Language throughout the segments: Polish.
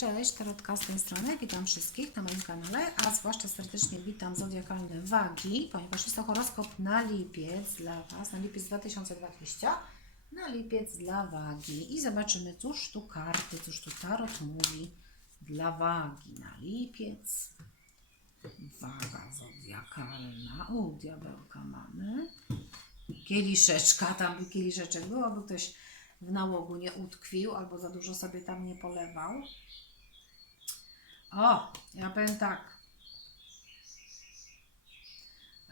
Cześć, Tarotka z tej strony. Witam wszystkich na moim kanale, a zwłaszcza serdecznie witam zodiakalne wagi, ponieważ jest to horoskop na lipiec dla Was, na lipiec 2020, na lipiec dla wagi. I zobaczymy, cóż tu karty, cóż tu tarot mówi dla wagi na lipiec. Waga zodiakalna. U, diabełka mamy. Kieliszeczka, tam by kieliszeczek był, aby ktoś w nałogu nie utkwił albo za dużo sobie tam nie polewał. O, ja powiem tak.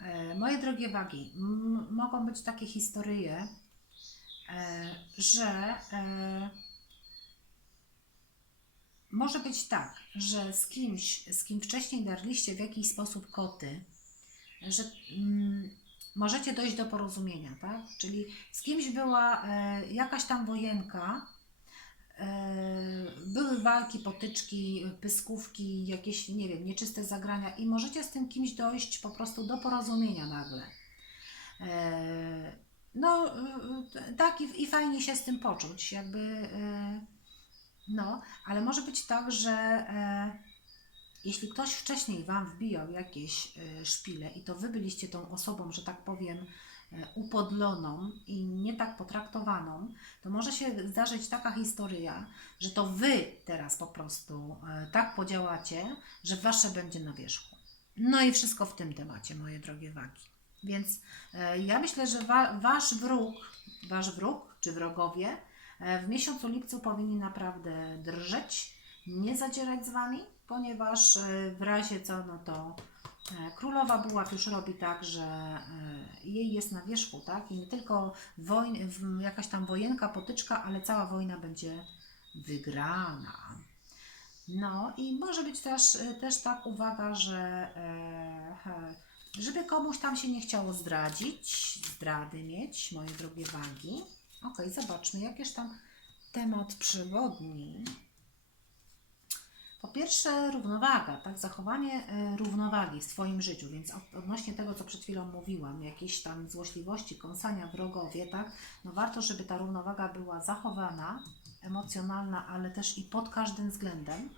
E, moje drogie wagi, mogą być takie historie, e, że e, może być tak, że z kimś, z kim wcześniej darliście w jakiś sposób koty, że mm, możecie dojść do porozumienia, tak? Czyli z kimś była e, jakaś tam wojenka, były walki, potyczki, pyskówki, jakieś, nie wiem, nieczyste zagrania i możecie z tym kimś dojść po prostu do porozumienia nagle. No, e, tak i, i fajnie się z tym poczuć, jakby, e, no, ale może być tak, że e, jeśli ktoś wcześniej Wam wbijał jakieś szpile i to Wy byliście tą osobą, że tak powiem, upodloną i nie tak potraktowaną, to może się zdarzyć taka historia, że to Wy teraz po prostu e, tak podziałacie, że Wasze będzie na wierzchu. No i wszystko w tym temacie, moje drogie wagi. Więc e, ja myślę, że wa, Wasz wróg, Wasz wróg czy wrogowie e, w miesiącu lipcu powinni naprawdę drżeć, nie zadzierać z Wami, ponieważ e, w razie co, no to e, królowa buław już robi tak, że e, jej jest na wierzchu, tak? I nie tylko wojn, jakaś tam wojenka, potyczka, ale cała wojna będzie wygrana. No i może być też, e, też tak uwaga, że e, żeby komuś tam się nie chciało zdradzić, zdrady mieć, moje drogie wagi. Okej, zobaczmy, jakież tam temat przewodni. Po pierwsze, równowaga, tak? Zachowanie e, równowagi w swoim życiu, więc od, odnośnie tego, co przed chwilą mówiłam, jakieś tam złośliwości, kąsania, wrogowie, tak? No warto, żeby ta równowaga była zachowana, emocjonalna, ale też i pod każdym względem.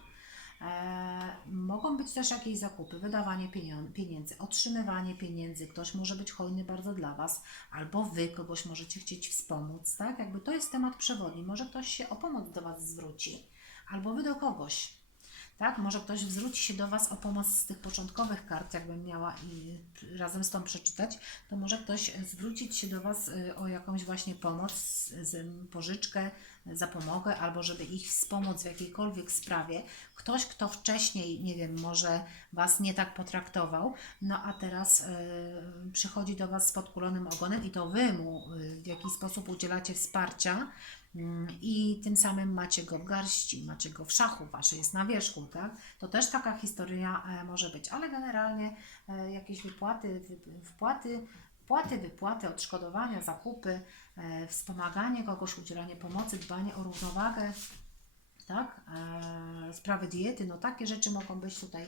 E, mogą być też jakieś zakupy, wydawanie pieniędzy, otrzymywanie pieniędzy. Ktoś może być hojny bardzo dla Was, albo Wy kogoś możecie chcieć wspomóc, tak? Jakby to jest temat przewodni. Może ktoś się o pomoc do Was zwróci, albo Wy do kogoś. Tak? Może ktoś zwróci się do Was o pomoc z tych początkowych kart, jakbym miała i razem z tą przeczytać, to może ktoś zwrócić się do Was y, o jakąś właśnie pomoc, pożyczkę, zapomogę, albo żeby ich wspomóc w jakiejkolwiek sprawie. Ktoś, kto wcześniej, nie wiem, może Was nie tak potraktował, no a teraz y, przychodzi do Was z podkulonym ogonem i to Wy mu y, w jakiś sposób udzielacie wsparcia, i tym samym macie go w garści, macie go w szachu, wasze jest na wierzchu, tak? To też taka historia e, może być, ale generalnie e, jakieś wypłaty, wy, wpłaty, wpłaty, wypłaty, odszkodowania, zakupy, e, wspomaganie kogoś, udzielanie pomocy, dbanie o równowagę, tak? Sprawy diety, no takie rzeczy mogą być tutaj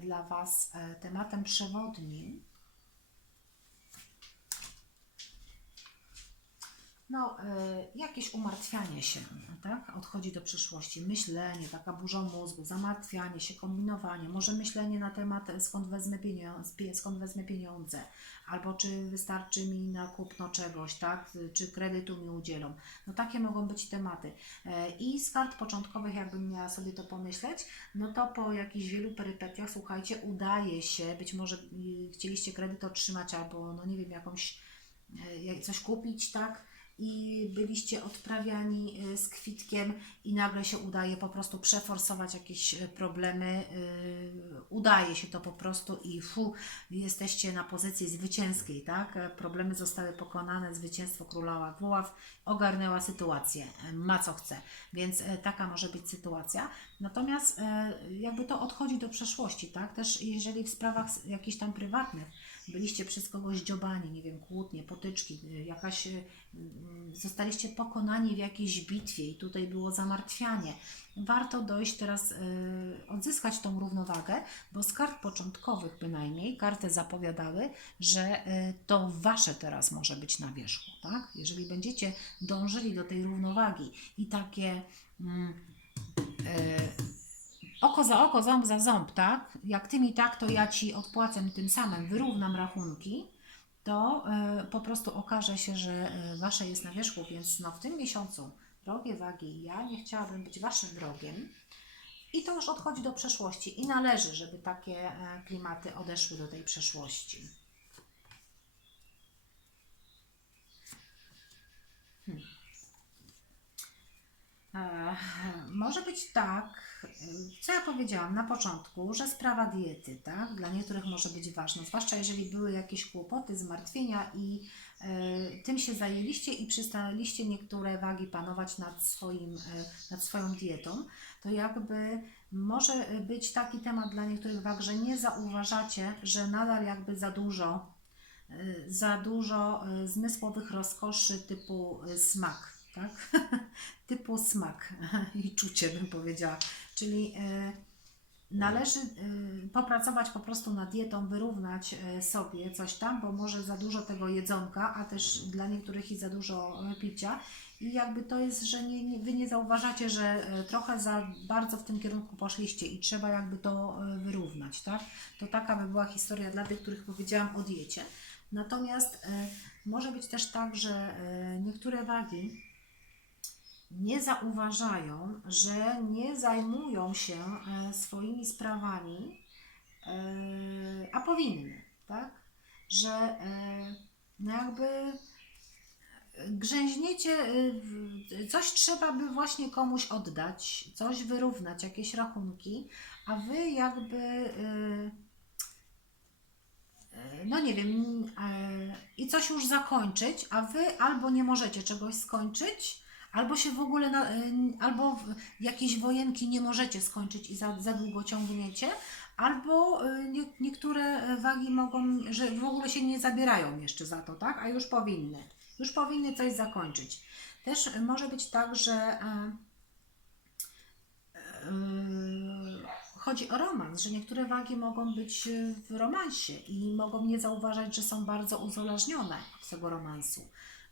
dla Was tematem przewodnim. No, y, jakieś umartwianie się, tak? Odchodzi do przyszłości, myślenie, taka burza mózgu, zamartwianie się, kombinowanie, może myślenie na temat e, skąd wezmę pieniądze, skąd wezmę pieniądze, albo czy wystarczy mi na kupno czegoś, tak? Czy kredytu mi udzielą. No takie mogą być tematy. E, I z kart początkowych, jakbym miała sobie to pomyśleć, no to po jakichś wielu perypetiach, słuchajcie, udaje się, być może y, chcieliście kredyt otrzymać, albo no nie wiem, jakąś e, jak- coś kupić, tak? I byliście odprawiani y, z kwitkiem i nagle się udaje po prostu przeforsować jakieś y, problemy, y, udaje się to po prostu i fu, jesteście na pozycji zwycięskiej, tak? E, Problemy zostały pokonane, zwycięstwo królowa Buław ogarnęła sytuację, e, ma co chce, więc e, taka może być sytuacja. Natomiast e, jakby to odchodzi do przeszłości, tak? Też jeżeli w sprawach jakichś tam prywatnych byliście przez kogoś dziobani, nie wiem, kłótnie, potyczki, jakaś, zostaliście pokonani w jakiejś bitwie i tutaj było zamartwianie. Warto dojść teraz, y, odzyskać tą równowagę, bo z kart początkowych bynajmniej karty zapowiadały, że y, to wasze teraz może być na wierzchu, tak? Jeżeli będziecie dążyli do tej równowagi i takie mm, y, oko za oko, ząb za ząb, tak? Jak ty mi tak, to ja ci odpłacę tym samym, wyrównam rachunki, to y, po prostu okaże się, że y, wasze jest na wierzchu, więc no w tym miesiącu, drogie wagi, ja nie chciałabym być waszym wrogiem. I to już odchodzi do przeszłości i należy, żeby takie e, klimaty odeszły do tej przeszłości. E, Może być tak, e, co ja powiedziałam na początku, że sprawa diety, tak, dla niektórych może być ważna, zwłaszcza jeżeli były jakieś kłopoty, zmartwienia i tym się zajęliście i przestaliście niektóre wagi panować nad, swoim, e, nad swoją dietą, to jakby może być taki temat dla niektórych wag, że nie zauważacie, że nadal jakby za dużo, e, za dużo e, zmysłowych rozkoszy typu e, smak, tak? typu smak i czucie bym powiedziała. Czyli e, należy e, popracować po prostu nad dietą, wyrównać e, sobie coś tam, bo może za dużo tego jedzonka, a też dla niektórych i za dużo e, picia. I jakby to jest, że nie, nie, wy nie zauważacie, że trochę za bardzo w tym kierunku poszliście i trzeba jakby to wyrównać, tak? To taka by była historia dla tych, których powiedziałam o diecie. Natomiast może być też tak, że niektóre wagi nie zauważają, że nie zajmują się e, swoimi sprawami, e, a powinny, tak? Że e, no jakby grzęźniecie, coś trzeba by właśnie komuś oddać, coś wyrównać, jakieś rachunki, a wy jakby, no nie wiem, i coś już zakończyć, a wy albo nie możecie czegoś skończyć, albo się w ogóle, na, y, albo jakieś wojenki nie możecie skończyć i za, za długo ciągniecie, albo y, nie, niektóre wagi mogą, że w ogóle się nie zabierają jeszcze za to, tak, a już powinny. Już powinny coś zakończyć. Też może być tak, że e, chodzi o romans, że niektóre wagi mogą być w romansie i mogą nie zauważać, że są bardzo uzależnione od tego romansu,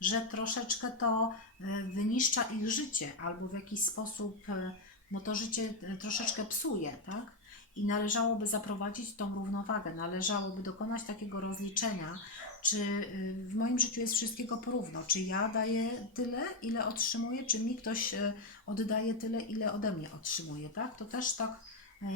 że troszeczkę to e, wyniszcza ich życie albo w jakiś sposób e, no to życie e, troszeczkę psuje, tak? I należałoby zaprowadzić tą równowagę, należałoby dokonać takiego rozliczenia, czy w moim życiu jest wszystkiego porówno, czy ja daję tyle, ile otrzymuję, czy mi ktoś oddaje tyle, ile ode mnie otrzymuje, tak? To też tak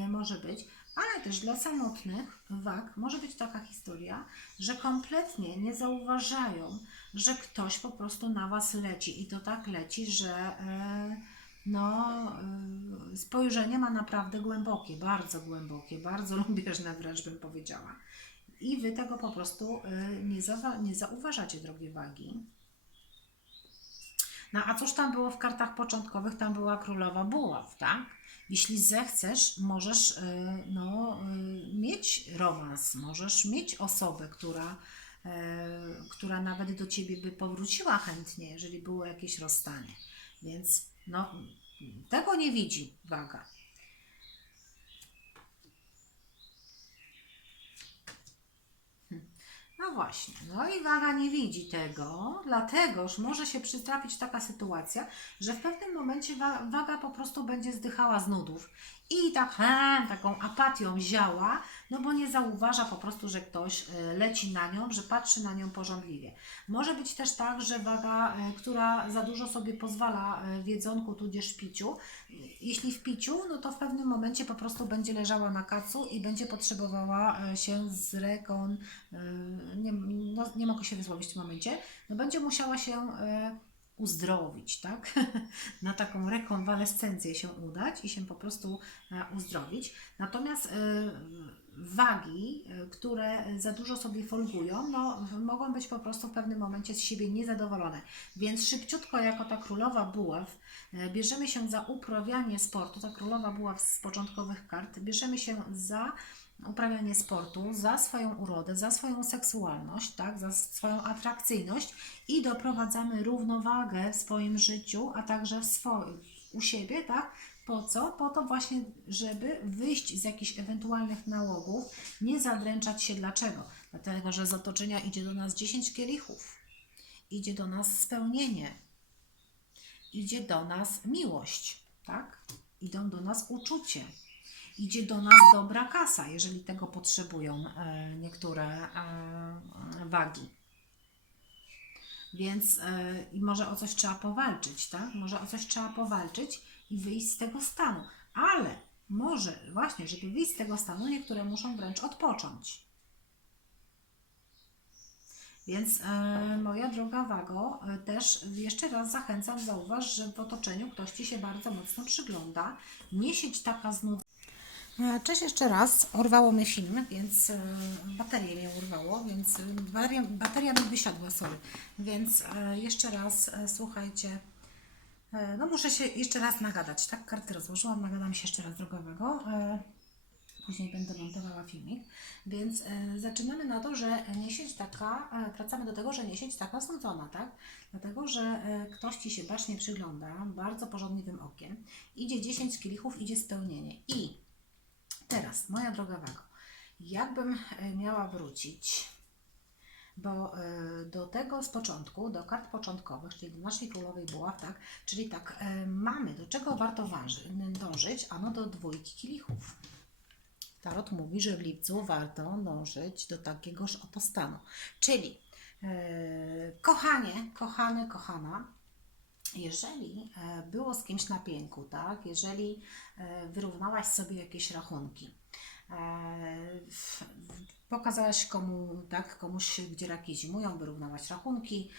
może być, ale też dla samotnych wag może być taka historia, że kompletnie nie zauważają, że ktoś po prostu na Was leci i to tak leci, że y, no, y, spojrzenie ma naprawdę głębokie, bardzo głębokie, bardzo lubieżne wręcz bym powiedziała. I wy tego po prostu y, nie, zawa- nie zauważacie, drogie wagi. No a cóż tam było w kartach początkowych? Tam była królowa buław, tak? Jeśli zechcesz, możesz y, no, y, mieć romans, możesz mieć osobę, która, y, która nawet do ciebie by powróciła chętnie, jeżeli było jakieś rozstanie. Więc no, tego nie widzi waga. No właśnie, no i waga nie widzi tego, dlategoż może się przytrafić taka sytuacja, że w pewnym momencie wa- waga po prostu będzie zdychała z nudów i tak he, taką apatią ziała, no bo nie zauważa po prostu, że ktoś e, leci na nią, że patrzy na nią porządliwie. Może być też tak, że waga, e, która za dużo sobie pozwala e, w jedzonku tudzież piciu, jeśli w piciu, no to w pewnym momencie po prostu będzie leżała na kacu i będzie potrzebowała się zrekon, nie, no, nie mogę się wysłowić w tym momencie, no będzie musiała się uzdrowić, tak? Na taką rekonwalescencję się udać i się po prostu e, uzdrowić. Natomiast e, wagi, e, które za dużo sobie folgują, no, mogą być po prostu w pewnym momencie z siebie niezadowolone. Więc szybciutko, jako ta królowa buław, bierzemy się za uprawianie sportu, ta królowa buław z początkowych kart, bierzemy się za uprawianie sportu, za swoją urodę, za swoją seksualność, tak, za swoją atrakcyjność i doprowadzamy równowagę w swoim życiu, a także w swoim, u siebie, tak? Po co? Po to właśnie, żeby wyjść z jakichś ewentualnych nałogów, nie zadręczać się. Dlaczego? Dlatego, że z otoczenia idzie do nas 10 kielichów, idzie do nas spełnienie, idzie do nas miłość, tak? Idą do nas uczucie. Idzie do nas dobra kasa, jeżeli tego potrzebują e, niektóre e, wagi. Więc e, i może o coś trzeba powalczyć, tak? Może o coś trzeba powalczyć i wyjść z tego stanu. Ale może właśnie, żeby wyjść z tego stanu, niektóre muszą wręcz odpocząć. Więc moja droga Wago, też jeszcze raz zachęcam, zauważ, że w otoczeniu ktoś Ci się bardzo mocno przygląda. Nie siedź taka znudzona. E, Cześć jeszcze raz. Urwało mnie film, więc e, baterię mnie urwało, więc e, bateria, bateria mi wysiadła, sorry. Więc jeszcze raz słuchajcie. No muszę się jeszcze raz nagadać, tak? Karty rozłożyłam, nagadam się jeszcze raz drogowego. Później będę montowała filmik. Więc zaczynamy na to, że nie siedź taka, wracamy do tego, że nie siedź taka znudzona, tak? Dlatego, że ktoś Ci się bacznie przygląda, bardzo porządliwym okiem. Idzie 10 kielichów, idzie spełnienie. I teraz, moja droga Wago, jakbym e, miała wrócić bo e, do tego z początku, do kart początkowych, czyli do naszej królowej buław, tak, czyli tak, e, mamy do czego warto dążyć, ano do dwójki kielichów. Tarot mówi, że w lipcu warto dążyć do takiegoż oto stanu. Czyli kochanie, kochany, kochana, jeżeli e, było z kimś na pięku, tak, jeżeli e, wyrównałaś sobie jakieś rachunki, e, pokazałaś komu, tak, komuś, gdzie raki zimują, wyrównałaś rachunki,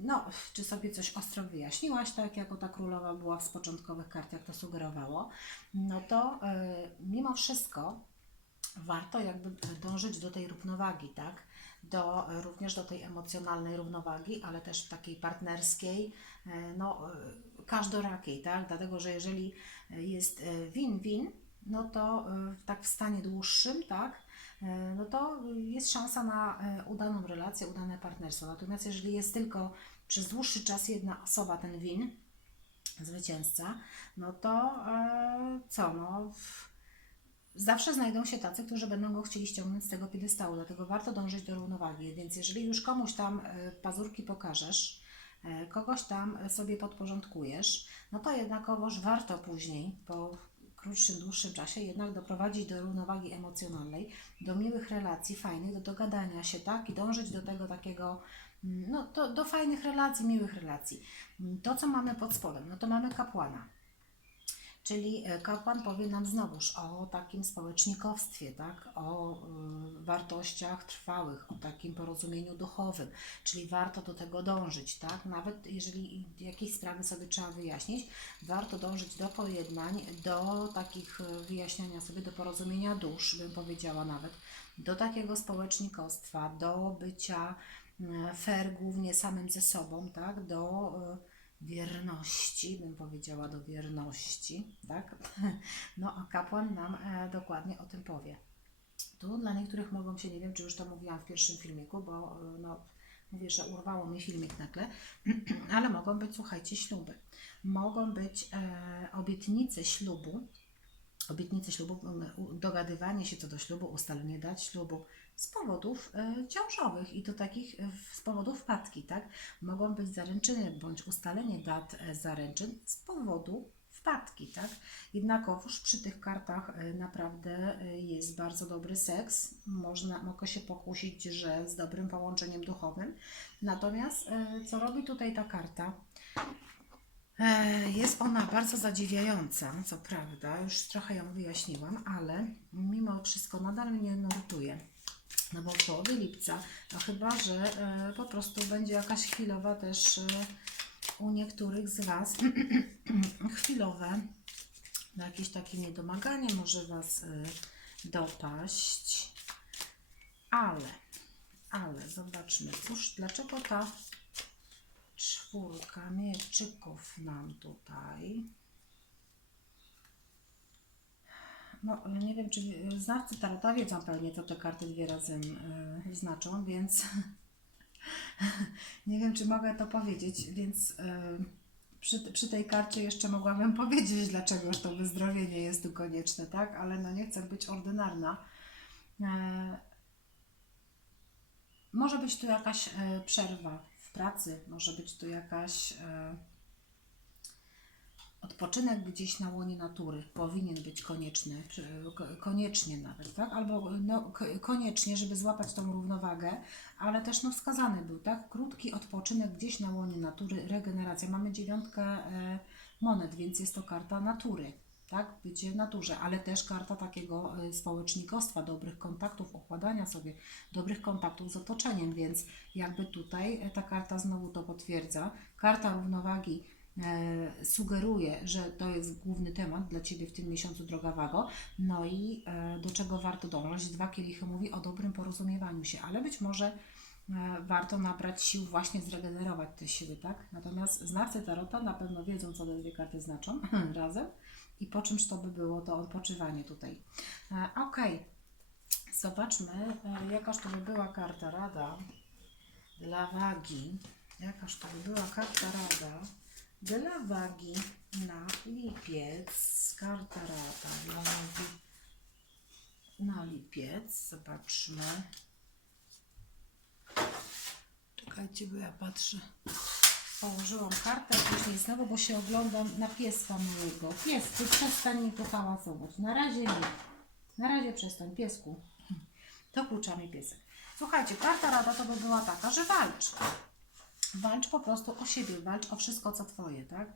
no, czy sobie coś ostro wyjaśniłaś, tak, jako ta królowa była z początkowych kart, jak to sugerowało, no to mimo wszystko warto jakby dążyć do tej równowagi, tak? Do, również do tej emocjonalnej równowagi, ale też takiej partnerskiej, e, no e, każdorakiej, tak? Dlatego, że jeżeli jest e, win-win, no to tak w stanie dłuższym, tak? No to jest szansa na udaną relację, udane partnerstwo. Natomiast jeżeli jest tylko przez dłuższy czas jedna osoba, ten win, zwycięzca, no to co, no zawsze znajdą się tacy, którzy będą go chcieli ściągnąć z tego piedestału, dlatego warto dążyć do równowagi. Więc jeżeli już komuś tam e, pazurki pokażesz, e, kogoś tam sobie podporządkujesz, no to jednakowoż warto później, po krótszym, dłuższym czasie, jednak doprowadzić do równowagi emocjonalnej, do miłych relacji, fajnych, do dogadania się, tak? I dążyć do tego takiego, mm, no, do, do fajnych relacji, miłych relacji. Mm, To, co mamy pod spodem, no to mamy kapłana. Czyli e, kapłan powie nam znowuż o takim społecznikowstwie, tak? o y, wartościach trwałych, o takim porozumieniu duchowym, czyli warto do tego dążyć, tak? Nawet jeżeli jakieś sprawy sobie trzeba wyjaśnić, warto dążyć do pojednań, do takich e, wyjaśniania sobie, do porozumienia dusz, bym powiedziała nawet, do takiego społecznikostwa, do bycia e, fair głównie samym ze sobą, tak? Do e, wierności, bym powiedziała do wierności, tak? No a kapłan nam e, dokładnie o tym powie. Tu dla niektórych mogą się, nie wiem, czy już to mówiłam w pierwszym filmiku, bo e, no, mówię, że urwało mi filmik nagle, ale mogą być, słuchajcie, śluby. Mogą być e, obietnice ślubu, obietnice ślubu, dogadywanie się co do ślubu, ustalenie dat ślubu z powodów e, ciążowych i to takich e, z powodów wpadki, tak? Mogą być zaręczyny bądź ustalenie dat e, zaręczyn z powodu wpadki, tak? Jednakowoż przy tych kartach naprawdę jest bardzo dobry seks. Można, mogę się pokusić, że z dobrym połączeniem duchowym. Natomiast co robi tutaj ta karta? Jest ona bardzo zadziwiająca, co prawda, już trochę ją wyjaśniłam, ale mimo wszystko nadal mnie nurtuje. No bo w połowie lipca, no chyba, że e, po prostu będzie jakaś chwilowa też e, u niektórych z Was chwilowe jakieś takie niedomaganie może Was e, dopaść. Ale, ale zobaczmy, cóż, dlaczego ta czwórka mieczyków nam tutaj. No, nie wiem, czy znawcy tarota wiedzą pewnie, co te karty dwie razem y, znaczą, więc nie wiem, czy mogę to powiedzieć, więc y, przy, przy tej karcie jeszcze mogłabym powiedzieć, dlaczego to wyzdrowienie jest tu konieczne, tak? Ale no nie chcę być ordynarna. E, może być tu jakaś e, przerwa w pracy, może być tu jakaś e, odpoczynek gdzieś na łonie natury powinien być konieczny, koniecznie nawet, tak? Albo no, ko- koniecznie, żeby złapać tą równowagę, ale też no, wskazany był, tak? Krótki odpoczynek gdzieś na łonie natury, regeneracja. Mamy dziewiątkę e, monet, więc jest to karta natury, tak? Bycie w naturze, ale też karta takiego e, społecznikostwa, dobrych kontaktów, układania sobie dobrych kontaktów z otoczeniem, więc jakby tutaj e, ta karta znowu to potwierdza. Karta równowagi sugeruje, że to jest główny temat dla Ciebie w tym miesiącu, droga Wago. No i e, do czego warto dążyć? Dwa kielichy mówi o dobrym porozumiewaniu się, ale być może e, warto nabrać sił, właśnie zregenerować te siły, tak? Natomiast znawcy Tarota na pewno wiedzą, co te dwie karty znaczą razem i po czymś to by było to odpoczywanie tutaj. E, Okej, zobaczmy, e, jakaż to by była karta rada dla wagi. Jakaż to by była karta rada dla wagi na lipiec. Karta rada dla wagi na lipiec. Zobaczmy. Czekajcie, bo ja patrzę. Położyłam kartę, później znowu, bo się oglądam na pieska mojego. Pies, ty przestań mi tu hałasować. Na razie nie. Na razie przestań, piesku. Dokucza mi piesek. Słuchajcie, karta rada to by była taka, że walcz. Walcz po prostu o siebie, walcz o wszystko, co Twoje, tak?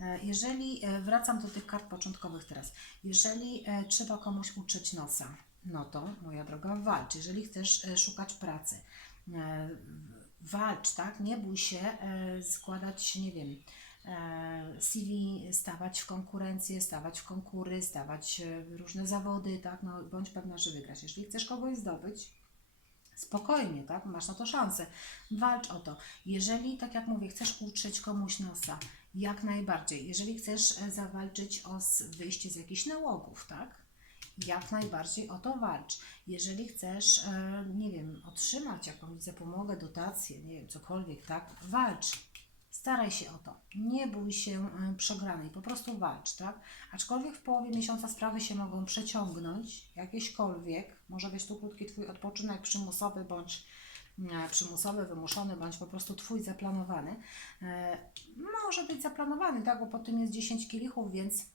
E, Jeżeli, e, wracam do tych kart początkowych teraz, jeżeli e, trzeba komuś uczyć nosa, no to, moja droga, walcz. Jeżeli chcesz szukać pracy, walcz, tak? Nie bój się składać, nie wiem, CV, stawać w konkurencję, stawać w konkury, stawać w różne zawody, tak? No, bądź pewna, że wygrasz. Jeżeli chcesz kogoś zdobyć, spokojnie, tak? Masz na to szansę. Walcz o to. Jeżeli, tak jak mówię, chcesz uczyć komuś nosa, jak najbardziej. Jeżeli chcesz e, zawalczyć o wyjście z jakichś nałogów, tak? Jak najbardziej o to walcz. Jeżeli chcesz, e, nie wiem, otrzymać jakąś zapomogę, dotację, nie wiem, cokolwiek, tak? Walcz. Staraj się o to. Nie bój się e, przegranej, po prostu walcz, tak? Aczkolwiek w połowie miesiąca sprawy się mogą przeciągnąć, jakieśkolwiek. Może być tu krótki Twój odpoczynek przymusowy bądź e, przymusowy, wymuszony, bądź po prostu Twój zaplanowany. E, Może być zaplanowany, tak? Bo po tym jest 10 kielichów, więc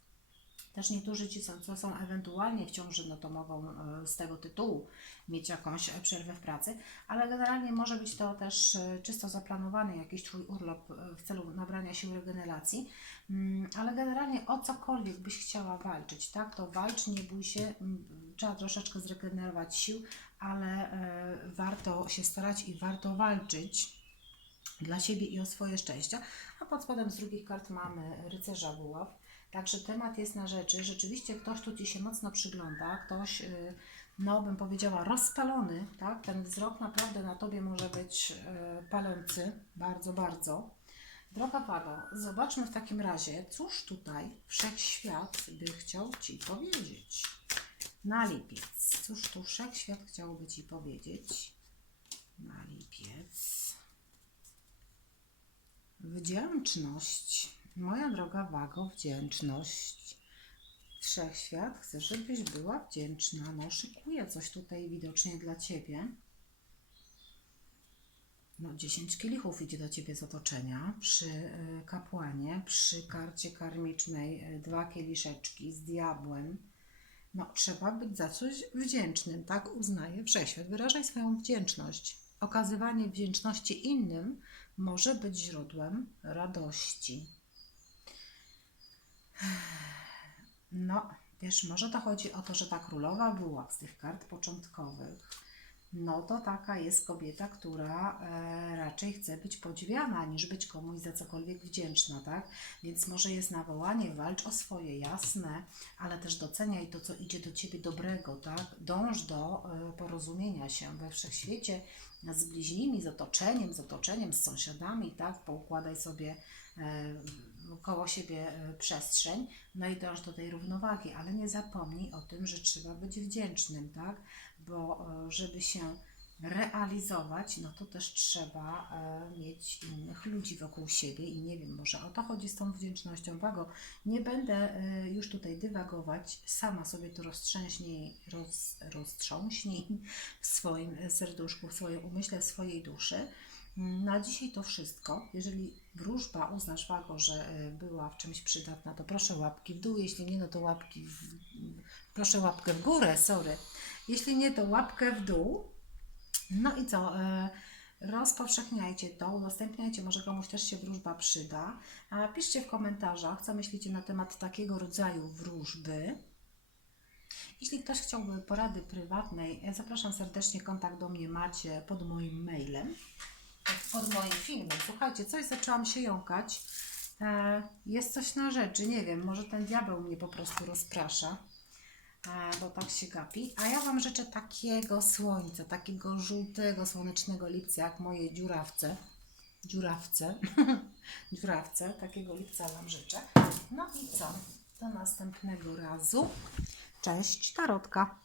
też niektórzy ci, co, co są ewentualnie w ciąży, no to mogą e, z tego tytułu mieć jakąś e, przerwę w pracy, ale generalnie może być to też e, czysto zaplanowany jakiś Twój urlop w celu nabrania sił regeneracji, Mm, ale generalnie o cokolwiek byś chciała walczyć, tak, to walcz, nie bój się, mm, trzeba troszeczkę zregenerować sił, ale warto się starać i warto walczyć dla siebie i o swoje szczęście. A pod spodem z drugich kart mamy rycerza buław. Także temat jest na rzeczy. Rzeczywiście ktoś tu Ci się mocno przygląda, ktoś, y, no bym powiedziała, rozpalony, tak? Ten wzrok naprawdę na Tobie może być y, palący, bardzo, bardzo. Droga Wago, zobaczmy w takim razie, cóż tutaj Wszechświat by chciał Ci powiedzieć. Na lipiec. Cóż tu Wszechświat chciałby Ci powiedzieć? Na lipiec. Wdzięczność. Moja droga Wago, wdzięczność. Wszechświat chce, żebyś była wdzięczna. No, szykuje coś tutaj widocznie dla Ciebie. No, 10 kielichów idzie do Ciebie z otoczenia. Przy y, kapłanie, przy karcie karmicznej y, dwa kieliszeczki z diabłem. No, trzeba być za coś wdzięcznym, tak uznaje Wszechświat. Wyrażaj swoją wdzięczność. Okazywanie wdzięczności innym może być źródłem radości. No, wiesz, może to chodzi o to, że ta królowa była z tych kart początkowych. No to taka jest kobieta, która e, raczej chce być podziwiana, niż być komuś za cokolwiek wdzięczna, tak? Więc może jest nawołanie, walcz o swoje, jasne, ale też doceniaj to, co idzie do Ciebie dobrego, tak? Dąż do e, porozumienia się we wszechświecie z bliźnimi, z otoczeniem, z otoczeniem, z sąsiadami, tak? Poukładaj sobie e, koło siebie e, przestrzeń, no i dąż do tej równowagi, ale nie zapomnij o tym, że trzeba być wdzięcznym, tak? Bo e, żeby się realizować, no to też trzeba e, mieć innych ludzi wokół siebie i nie wiem, może o to chodzi z tą wdzięcznością. Wago, nie będę już tutaj dywagować, sama sobie to roztrzęśnij, roz, roztrząśnij w swoim serduszku, w swoim umyśle, w swojej duszy. Na dzisiaj to wszystko. Jeżeli wróżba uznasz Wago, że e, była w czymś przydatna, to proszę łapki w dół. Jeśli nie, no to łapki w... Proszę łapkę w górę, sorry. Jeśli nie, to łapkę w dół. No i co? E, rozpowszechniajcie to, udostępniajcie, może komuś też się wróżba przyda. Piszcie w komentarzach, co myślicie na temat takiego rodzaju wróżby. Jeśli ktoś chciałby porady prywatnej, e, zapraszam serdecznie, kontakt do mnie macie pod moim mailem, pod moim filmem. Słuchajcie, coś zaczęłam się jąkać. E, jest coś na rzeczy, nie wiem, może ten diabeł mnie po prostu rozprasza, e, bo tak się gapi. A ja Wam życzę takiego słońca, takiego żółtego, słonecznego lipca, jak moje dziurawce. Dziurawce. dziurawce, takiego lipca Wam życzę. No i co? Do następnego razu. Cześć, Tarotka.